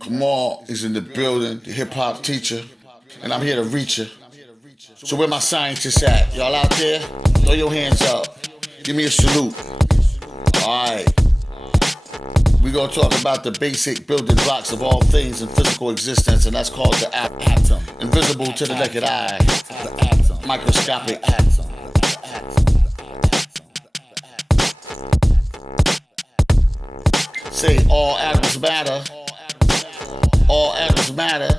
Kamal is in the building, the hip-hop teacher, and I'm here to reach you. So where my scientists at? Y'all out there? Throw your hands up. Give me a salute. Alright. We're going to talk about the basic building blocks of all things in physical existence, and that's called the atom. Invisible to the naked eye. The atom. Microscopic atom. Say all atoms matter. All atoms matter.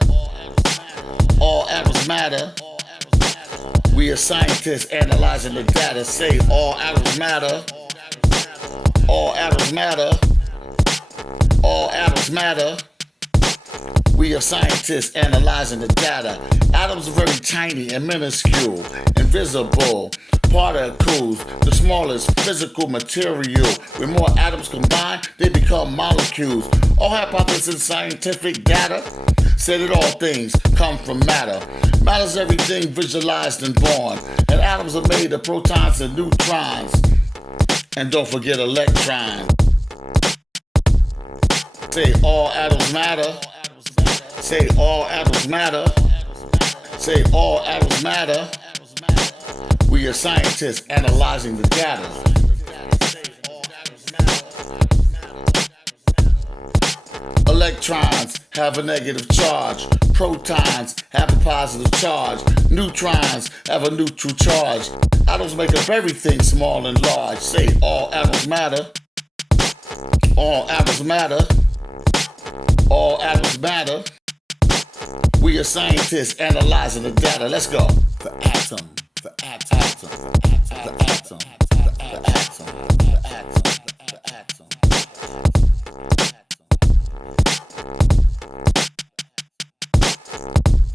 All atoms matter. We are scientists analyzing the data. Say all atoms matter. All atoms matter. All atoms matter. We are scientists analyzing the data. Atoms are very tiny and minuscule, invisible particles, the smallest physical material. When more atoms combine, they become molecules. All hypothesis scientific data say that all things come from matter. Matter's everything visualized and born. And atoms are made of protons and neutrons. And don't forget electrons. Say all atoms matter. Say all atoms matter. Say all atoms matter. We are scientists analyzing the data. Electrons have a negative charge. Protons have a positive charge. Neutrons have a neutral charge. Atoms make up everything small and large. Say all atoms matter. All atoms matter. All atoms matter. We are scientists analyzing the data. Let's go. The atom. The atom. The atom. The atom. The atom. The atom. The atom.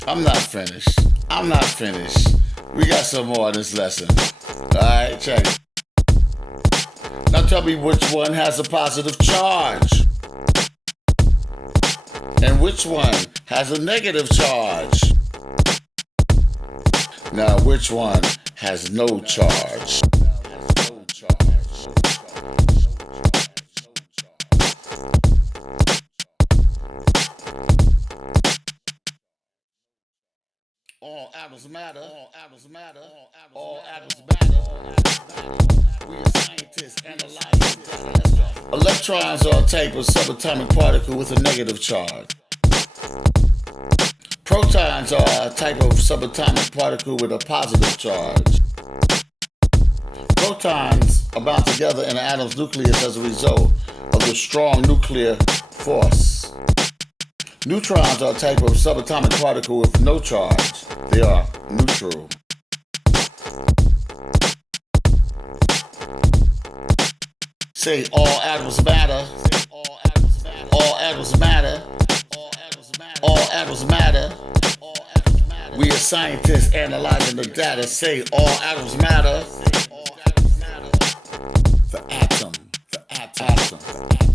I'm not finished. I'm not finished. We got some more in this lesson. Alright, check it. Now tell me which one has a positive charge. And which one has a negative charge? Now which one has no charge? All atoms matter. All atoms matter. All atoms matter. We are scientists analyzing data. Let's go. Electrons are a type of subatomic particle with a negative charge. Protons are a type of subatomic particle with a positive charge. Protons are bound together in an atom's nucleus as a result of the strong nuclear force. Neutrons are a type of subatomic particle with no charge. They are neutral. Say all atoms matter. All atoms matter. All atoms matter. We are scientists analyzing the data. Say all atoms matter. The atom. The atom.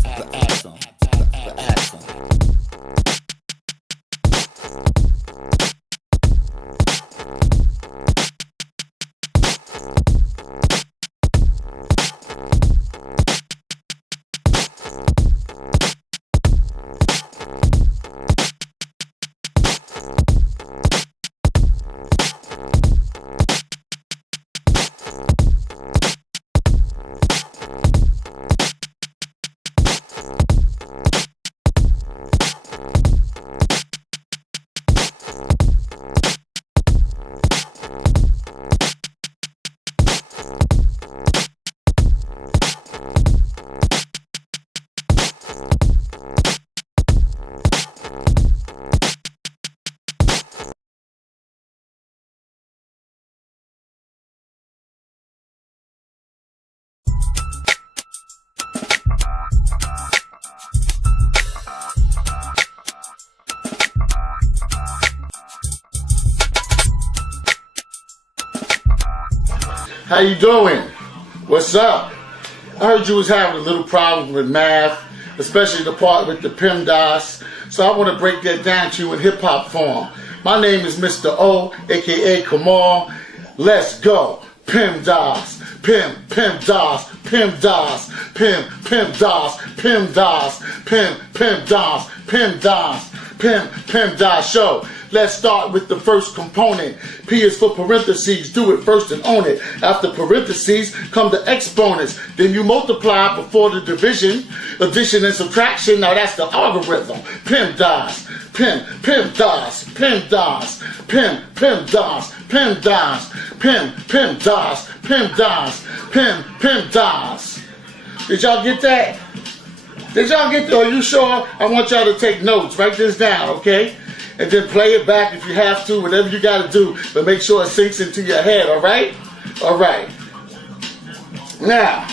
The atom. The atom. How you doing? What's up? I heard you was having a little problem with math, especially the part with the Pemdas. So I want to break that down to you in hip-hop form. My name is Mr. O, aka Kamal. Let's go. Pemdas, Pemdas, Pemdas, Pemdas, Pemdas, Pemdas, Pemdas, Pemdas show. Let's start with the first component. P is for parentheses. Do it first and own it. After parentheses come the exponents. Then you multiply before the division, addition and subtraction. Now that's the algorithm. Pemdas, Pemdas, Pemdas, Pemdas, Pemdas, Pemdas, Pemdas, Pemdas. Did y'all get that? Did y'all get that? Are you sure? I want y'all to take notes. Write this down, okay? And then play it back if you have to, whatever you got to do, but make sure it sinks into your head, all right? All right. Now,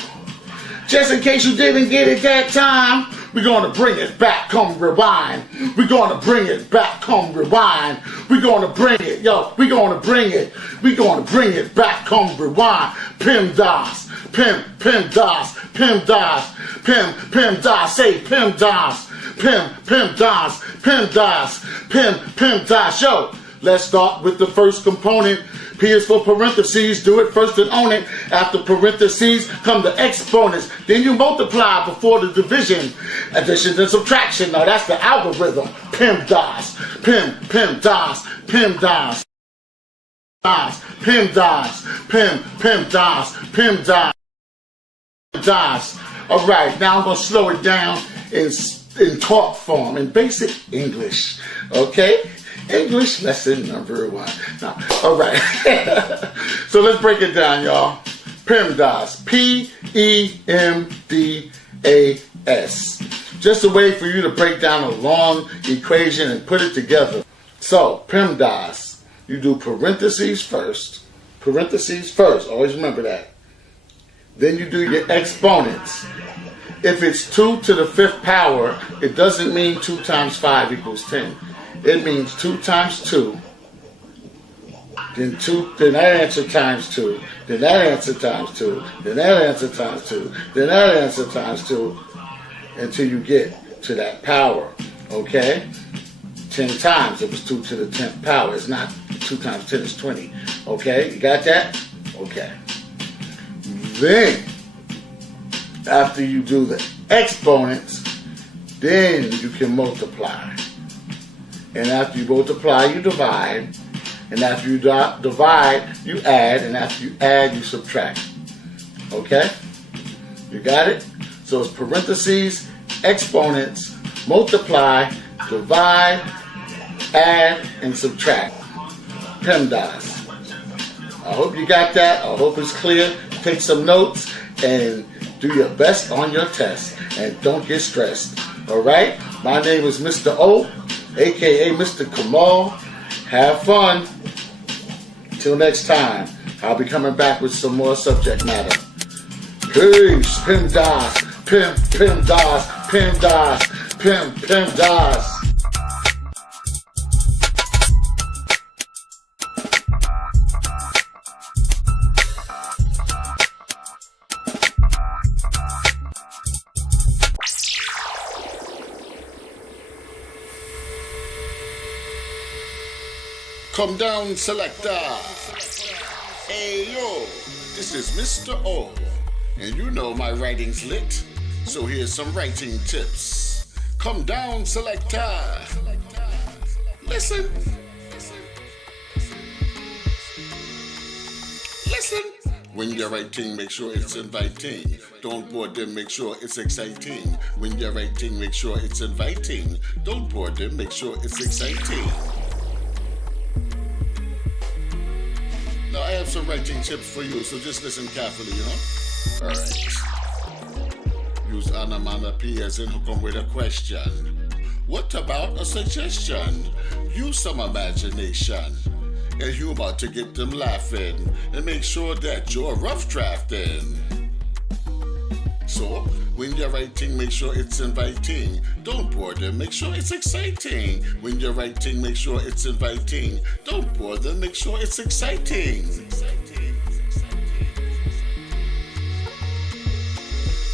just in case you didn't get it that time, we're going to bring it back, come rewind. We're going to bring it back, come rewind. We're going to bring it, yo, we're going to bring it. We're going to bring it back, come rewind. Pemdas, Pemdas, Pemdas, Pemdas, say Pemdas. Pemdas, Pemdas, Pemdas. Yo, let's start with the first component. P is for parentheses. Do it first and own it. After parentheses come the exponents. Then you multiply before the division, addition and subtraction. Now that's the algorithm. Pemdas, Pemdas, Pemdas, Pemdas, Pemdas, Pemdas, Pemdas. All right, now I'm gonna slow it down in talk form, in basic English, okay? English lesson number 1. Now, all right. So let's break it down, y'all. Pemdas, P-E-M-D-A-S. Just a way for you to break down a long equation and put it together. So, Pemdas, you do parentheses first. Parentheses first, always remember that. Then you do your exponents. If it's 2 to the 5th power, it doesn't mean 2 times 5 equals 10. It means 2 times 2, then that answer times 2, then that answer times 2, then that answer times 2, then that answer times 2, until you get to that power, okay? 10 times, it was 2 to the 10th power. It's not 2 times 10 is 20, okay? You got that? Okay. Then, after you do the exponents, then you can multiply. And after you multiply, you divide. And after you divide, you add. And after you add, you subtract. Okay? You got it? So it's parentheses, exponents, multiply, divide, add, and subtract. Pemdas. I hope you got that. I hope it's clear. Take some notes and do your best on your test. And don't get stressed. All right? My name is Mr. O, a.k.a. Mr. Kamal. Have fun. Till next time, I'll be coming back with some more subject matter. Peace. Pemdas. Pemdas. Pemdas. Pemdas. Come down, selector. Hey yo, this is Mr. O, and you know my writing's lit, so here's some writing tips. Come down, selector. Listen. Listen. When you're writing, make sure it's inviting. Don't bore them, make sure it's exciting. When you're writing, make sure it's inviting. Don't bore them, make sure it's exciting. Now, I have some writing tips for you, so just listen carefully, you know? Alright. Use onomatopoeia as in hook 'em with a question. What about a suggestion? Use some imagination and humor to get them laughing, and make sure that you're rough drafting. So, when you're writing, make sure it's inviting. Don't bore them, make sure it's exciting. When you're writing, make sure it's inviting. Don't bore them, make sure it's exciting.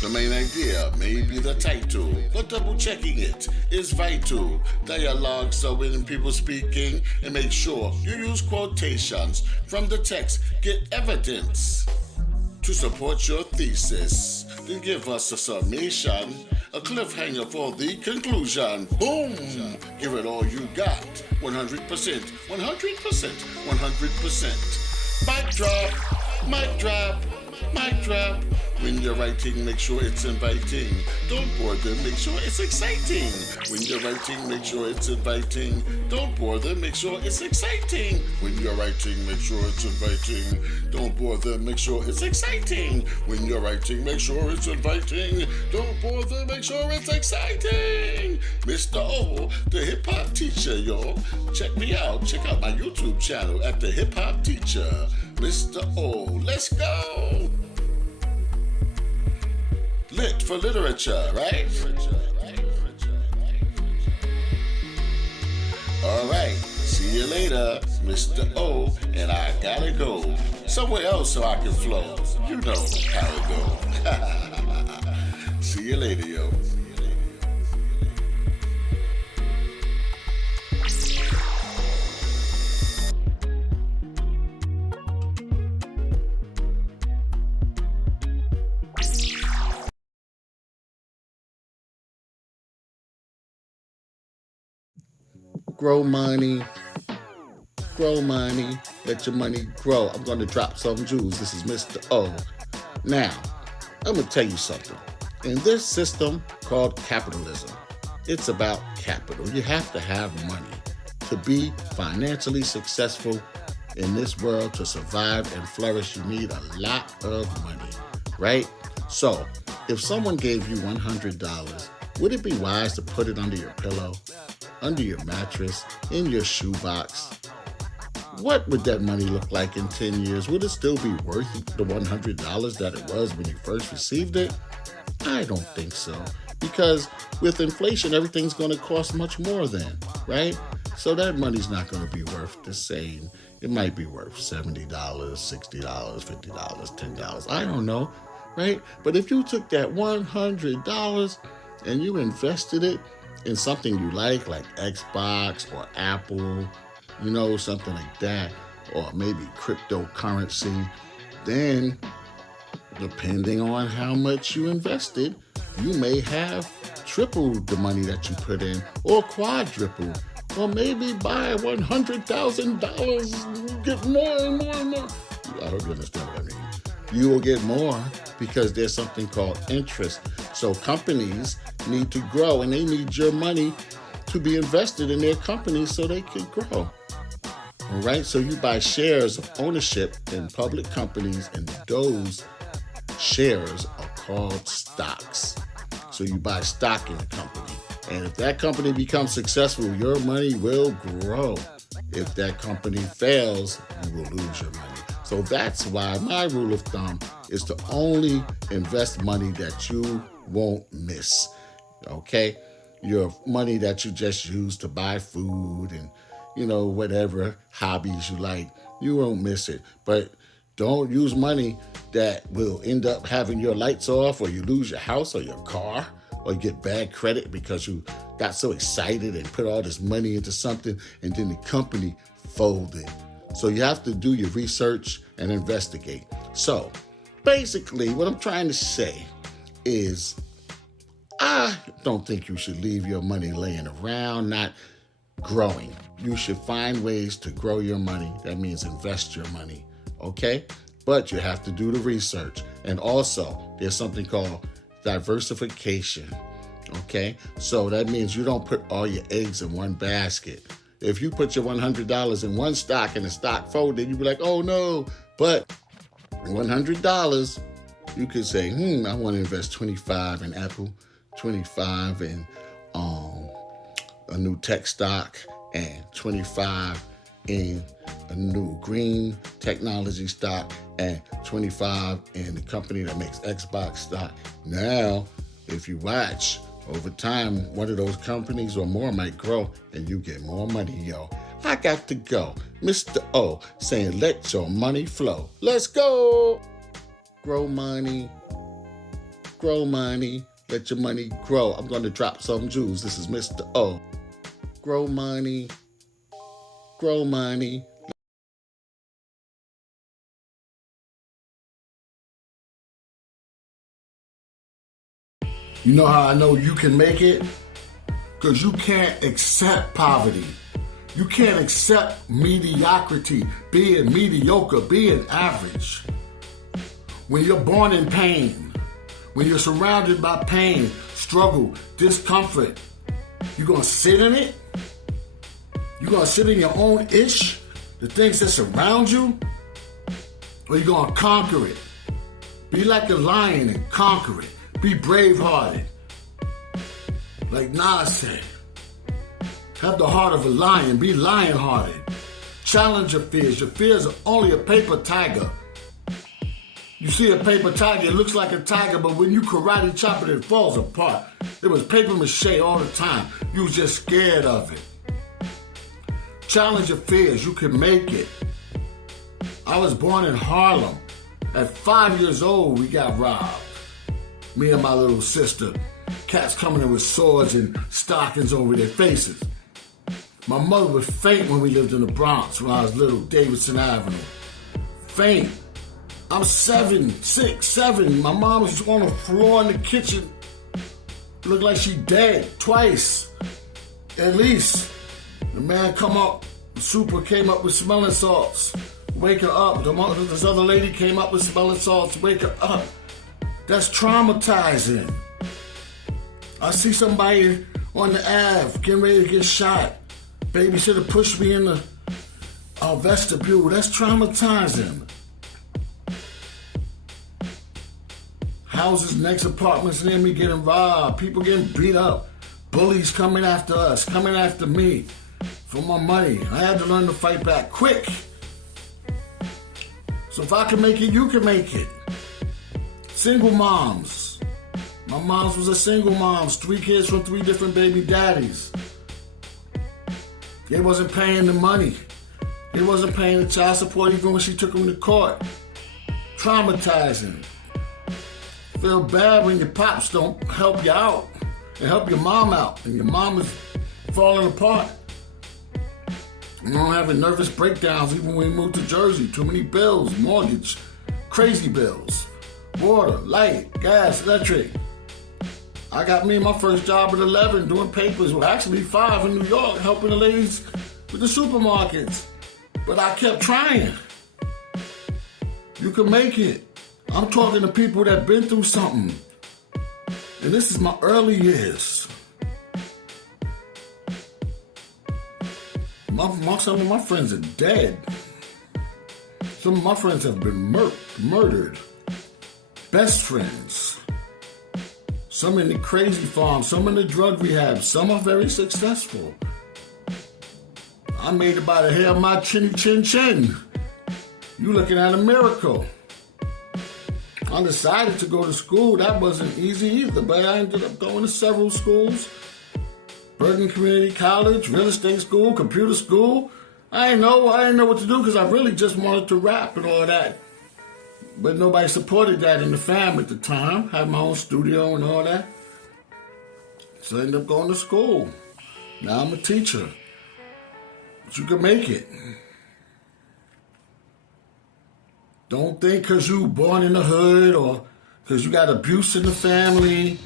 The main idea may be the title, but double checking it is vital. Dialogue, so when people speaking, and make sure you use quotations from the text. Get evidence to support your thesis. Then give us a summation, a cliffhanger for the conclusion. Boom! Give it all you got. 100%, 100%, 100%. Mic drop, mic drop, mic drop. When you're writing, make sure it's inviting. Don't bore them, make sure it's exciting. When you're writing, make sure it's inviting. Don't bore them, make sure it's exciting. When you're writing, make sure it's inviting. Don't bore them, make sure it's exciting. When you're writing, make sure it's inviting. Don't bore them, make sure it's exciting. Mr. O, the hip hop teacher, yo. Check me out. Check out my YouTube channel at the hip hop teacher. Mr. O, let's go. Lit for literature, right? All right, see you later, Mr. O, and I gotta go somewhere else so I can flow. You know how it goes. See you later, yo. Grow money, let your money grow. I'm going to drop some jewels. This is Mr. O. Now, I'm going to tell you something. In this system called capitalism, it's about capital. You have to have money to be financially successful in this world. To survive and flourish, you need a lot of money, right? So, if someone gave you $100, would it be wise to put it under your pillow, under your mattress, in your shoebox? What would that money look like in 10 years? Would it still be worth the $100 that it was when you first received it? I don't think so. Because with inflation, everything's going to cost much more then, right? So that money's not going to be worth the same. It might be worth $70, $60, $50, $10. I don't know, right? But if you took that $100 and you invested it in something you like Xbox or Apple, something like that, or maybe cryptocurrency, then depending on how much you invested, you may have tripled the money that you put in, or quadrupled, or maybe by $100,000, you get more and more and more. I hope you understand what I mean. You will get more because there's something called interest. So companies need to grow, and they need your money to be invested in their companies so they can grow. All right, so you buy shares of ownership in public companies, and those shares are called stocks. So you buy stock in a company, and if that company becomes successful, your money will grow. If that company fails, you will lose your money. So that's why my rule of thumb is to only invest money that you won't miss, okay? Your money that you just use to buy food and, whatever hobbies you like, you won't miss it. But don't use money that will end up having your lights off, or you lose your house or your car, or you get bad credit because you got so excited and put all this money into something and then the company folded. So you have to do your research and investigate. So basically what I'm trying to say is I don't think you should leave your money laying around, not growing. You should find ways to grow your money. That means invest your money, okay? But you have to do the research. And also, there's something called diversification, okay? So that means you don't put all your eggs in one basket. If you put your $100 in one stock and the stock folded, you'd be like, oh no. But $100, you could say, I want to invest 25 in Apple, 25 in a new tech stock, and 25 in a new green technology stock, and 25 in the company that makes Xbox stock. Now, if you watch, over time, one of those companies or more might grow and you get more money, yo. I got to go. Mr. O saying, let your money flow. Let's go. Grow money, let your money grow. I'm going to drop some jewels. This is Mr. O. Grow money, You know how I know you can make it? Because you can't accept poverty. You can't accept mediocrity, being mediocre, being average. When you're born in pain, when you're surrounded by pain, struggle, discomfort, you gonna sit in it? You gonna sit in your own ish, the things that surround you? Or you gonna conquer it? Be like a lion and conquer it. Be brave-hearted. Like Nas said, have the heart of a lion, be lion-hearted. Challenge your fears. Your fears are only a paper tiger. You see a paper tiger, it looks like a tiger, but when you karate chop it, it falls apart. It was paper mache all the time. You was just scared of it. Challenge your fears, you can make it. I was born in Harlem. At 5 years old, we got robbed. Me and my little sister. Cats coming in with swords and stockings over their faces. My mother would faint when we lived in the Bronx when I was little, Davidson Avenue. Faint. I'm 6, 7. My mom was on the floor in the kitchen. Looked like she dead twice, at least. The man come up, the super came up with smelling salts. Wake her up. This other lady came up with smelling salts. Wake her up. That's traumatizing. I see somebody on the Ave getting ready to get shot. Babysitter pushed me in the vestibule. That's traumatizing. Houses, next apartments near me getting robbed. People getting beat up. Bullies coming after us, coming after me for my money. I had to learn to fight back quick. So if I can make it, you can make it. Single moms. My mom's was a single moms. 3 kids from 3 different baby daddies. They wasn't paying the money. They wasn't paying the child support even when she took them to court. Traumatizing. Feel bad when your pops don't help you out and help your mom out and your mom is falling apart. You don't having nervous breakdowns even when we moved to Jersey. Too many bills, mortgage, crazy bills, water, light, gas, electric. I got me my first job at 11 doing papers, well actually 5 in New York, helping the ladies with the supermarkets. But I kept trying. You can make it. I'm talking to people that been through something. And this is my early years. Some of my friends are dead. Some of my friends have been murdered. Best friends. Some in the crazy farm, some in the drug rehab, some are very successful. I made it by the hair of my chinny chin chin. You looking at a miracle. I decided to go to school. That wasn't easy either, but I ended up going to several schools. Bergen Community College, real estate school, computer school. I didn't know what to do because I really just wanted to rap and all that. But nobody supported that in the fam at the time. Had my own studio and all that. So I ended up going to school. Now I'm a teacher. But you can make it. Don't think because you born in the hood or because you got abuse in the family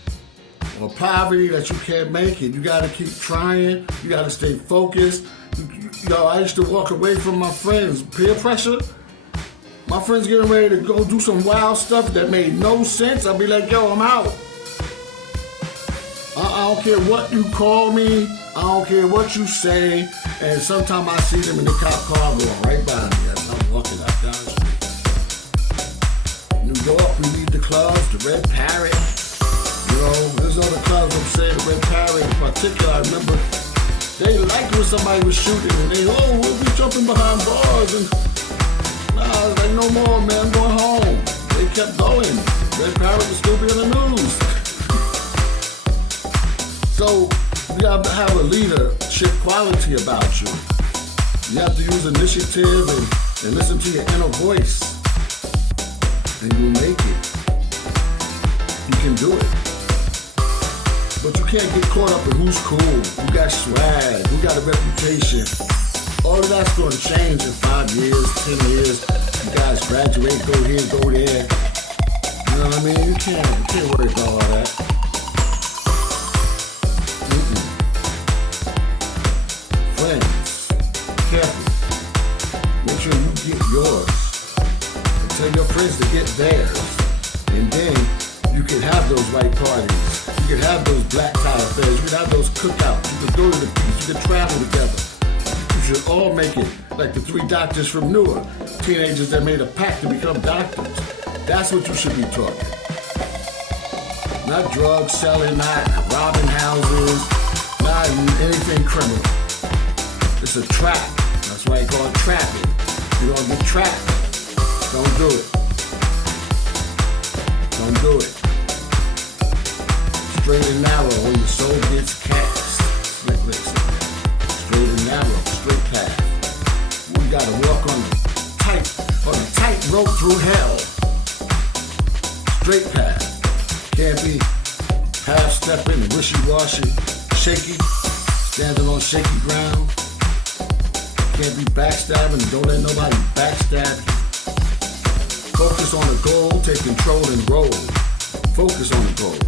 or poverty that you can't make it. You got to keep trying. You got to stay focused. I used to walk away from my friends. Peer pressure. My friends getting ready to go do some wild stuff that made no sense. I'll be like, yo, I'm out. I don't care what you call me. I don't care what you say. And sometimes I see them in the cop car going right by me as I'm walking up down the street. New York, we leave the clubs, the Red Parrot. You know, there's other clubs I'm saying, the Red Parrot in particular. I remember they liked when somebody was shooting and they, we'll be jumping behind bars. And I was like, no more, man, I'm going home. They kept going. Red Parrot would still be on the news. So you gotta have a leadership quality about you. You have to use initiative and listen to your inner voice. And you'll make it. You can do it. But you can't get caught up in who's cool, who got swag, who got a reputation. All of that's going to change in 5 years, 10 years. You guys graduate, go here, go there. You know what I mean? You can't worry about all that. friends. Careful. Make sure you get yours. And tell your friends to get theirs. And then you can have those white parties. You can have those black tie affairs. You can have those cookouts. You can go to the beach. You can travel together. You should all make it like the 3 doctors from Newark. Teenagers that made a pact to become doctors. That's what you should be talking. Not drug selling, not robbing houses, not anything criminal. It's a trap. That's why they call it trapping. You're gonna get trapped. Don't do it. Don't do it. Straight and narrow when your soul gets cast. Straight and narrow, straight path. We gotta walk on the tight rope through hell. Straight path. Can't be half-stepping and wishy-washy, shaky, standing on shaky ground. Can't be backstabbing and don't let nobody backstab you. Focus on the goal, take control and roll. Focus on the goal.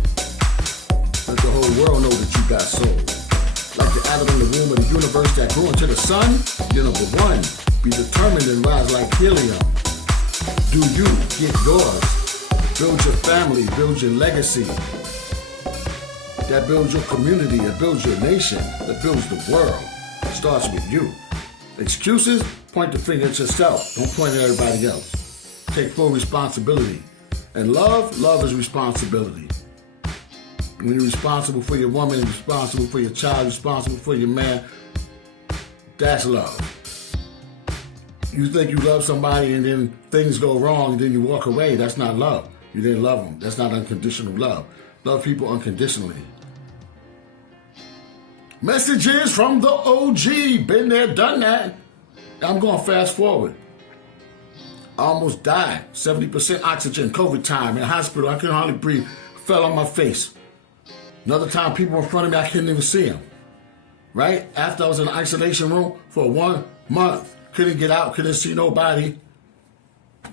Let the whole world know that you got soul. Like the atom in the womb of the universe that grew into the sun, you're number one. Be determined and rise like helium. Do you get yours? Build your family, build your legacy. That builds your community, that builds your nation, that builds the world. It starts with you. Excuses? Point the finger at yourself. Don't point at everybody else. Take full responsibility. And love is responsibility. When you're responsible for your woman, you're responsible for your child, responsible for your man, that's love. You think you love somebody and then things go wrong and then you walk away, that's not love. You didn't love them. That's not unconditional love. Love people unconditionally. Messages from the OG. Been there, done that. I'm going fast forward. I almost died. 70% oxygen, COVID time in the hospital. I couldn't hardly breathe. Fell on my face. Another time, people in front of me, I couldn't even see them. Right? After I was in the isolation room for 1 month. Couldn't get out, couldn't see nobody.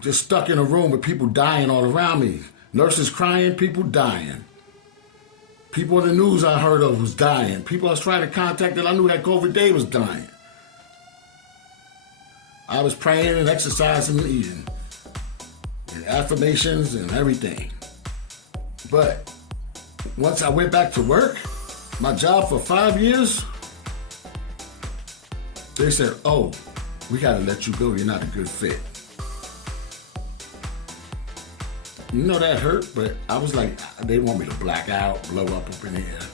Just stuck in a room with people dying all around me. Nurses crying, people dying. People in the news I heard of was dying. People I was trying to contact that I knew had COVID, they was dying. I was praying and exercising and eating. And affirmations and everything. But once I went back to work, my job for 5 years, they said, oh, we gotta let you go, you're not a good fit. You know that hurt, but I was like, they want me to black out, blow up in the air.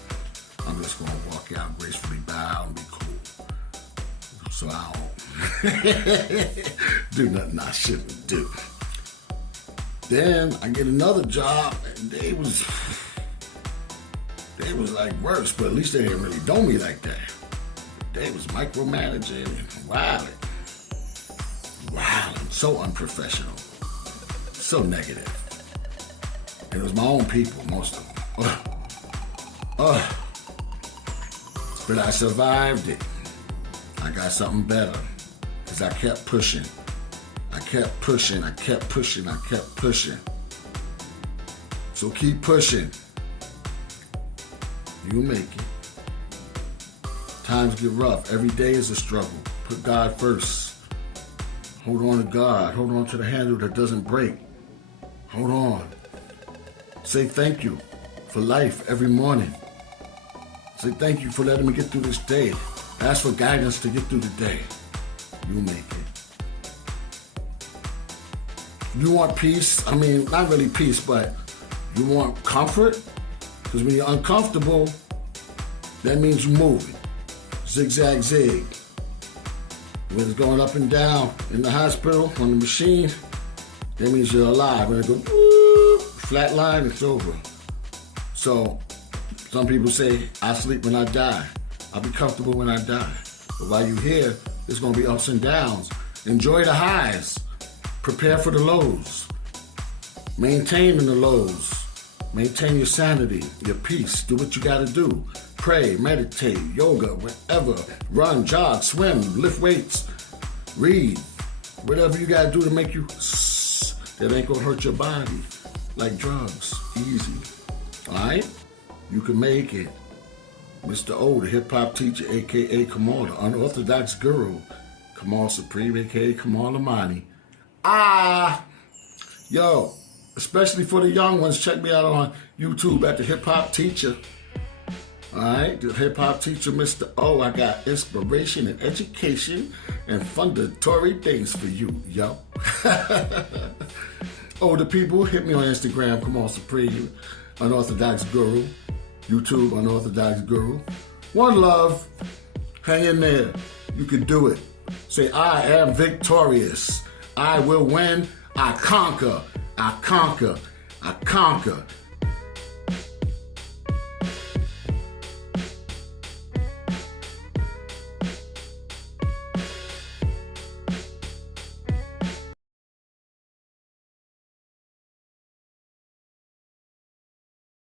I'm just gonna walk out, gracefully bow, and be cool. So I don't do nothing I shouldn't do. Then I get another job, and they was like worse, but at least they didn't really know me like that. They was micromanaging and wilding, so unprofessional, so negative. And it was my own people, most of them. But I survived it. I got something better, because I kept pushing. I kept pushing. So keep pushing. You make it. Times get rough. Every day is a struggle. Put God first. Hold on to God. Hold on to the handle that doesn't break. Hold on. Say thank you for life every morning. Say thank you for letting me get through this day. Ask for guidance to get through the day. You make it. You want peace? I mean, not really peace, but you want comfort? Because when you're uncomfortable, that means you're moving. Zigzag, zig. When it's going up and down in the hospital on the machine, that means you're alive. When it goes flat line, it's over. So some people say, I sleep when I die. I'll be comfortable when I die. But while you're here, there's going to be ups and downs. Enjoy the highs. Prepare for the lows. Maintain in the lows. Maintain your sanity, your peace. Do what you got to do. Pray, meditate, yoga, whatever. Run, jog, swim, lift weights, read. Whatever you got to do to make you that ain't going to hurt your body. Like drugs. Easy. All right? You can make it. Mr. O, the hip-hop teacher, a.k.a. Kamal, the unorthodox guru. Kamal Supreme, a.k.a. Kamal Amani. Yo, especially for the young ones, check me out on YouTube at the hip-hop teacher. Alright, the hip-hop teacher, Mr. O. I got inspiration and education and fundatory things for you, yo. Older people, hit me on Instagram, Kamal Supreme, unorthodox guru. YouTube, unorthodox guru. One love. Hang in there. You can do it. Say, I am victorious. I will win. I conquer. I conquer. I conquer.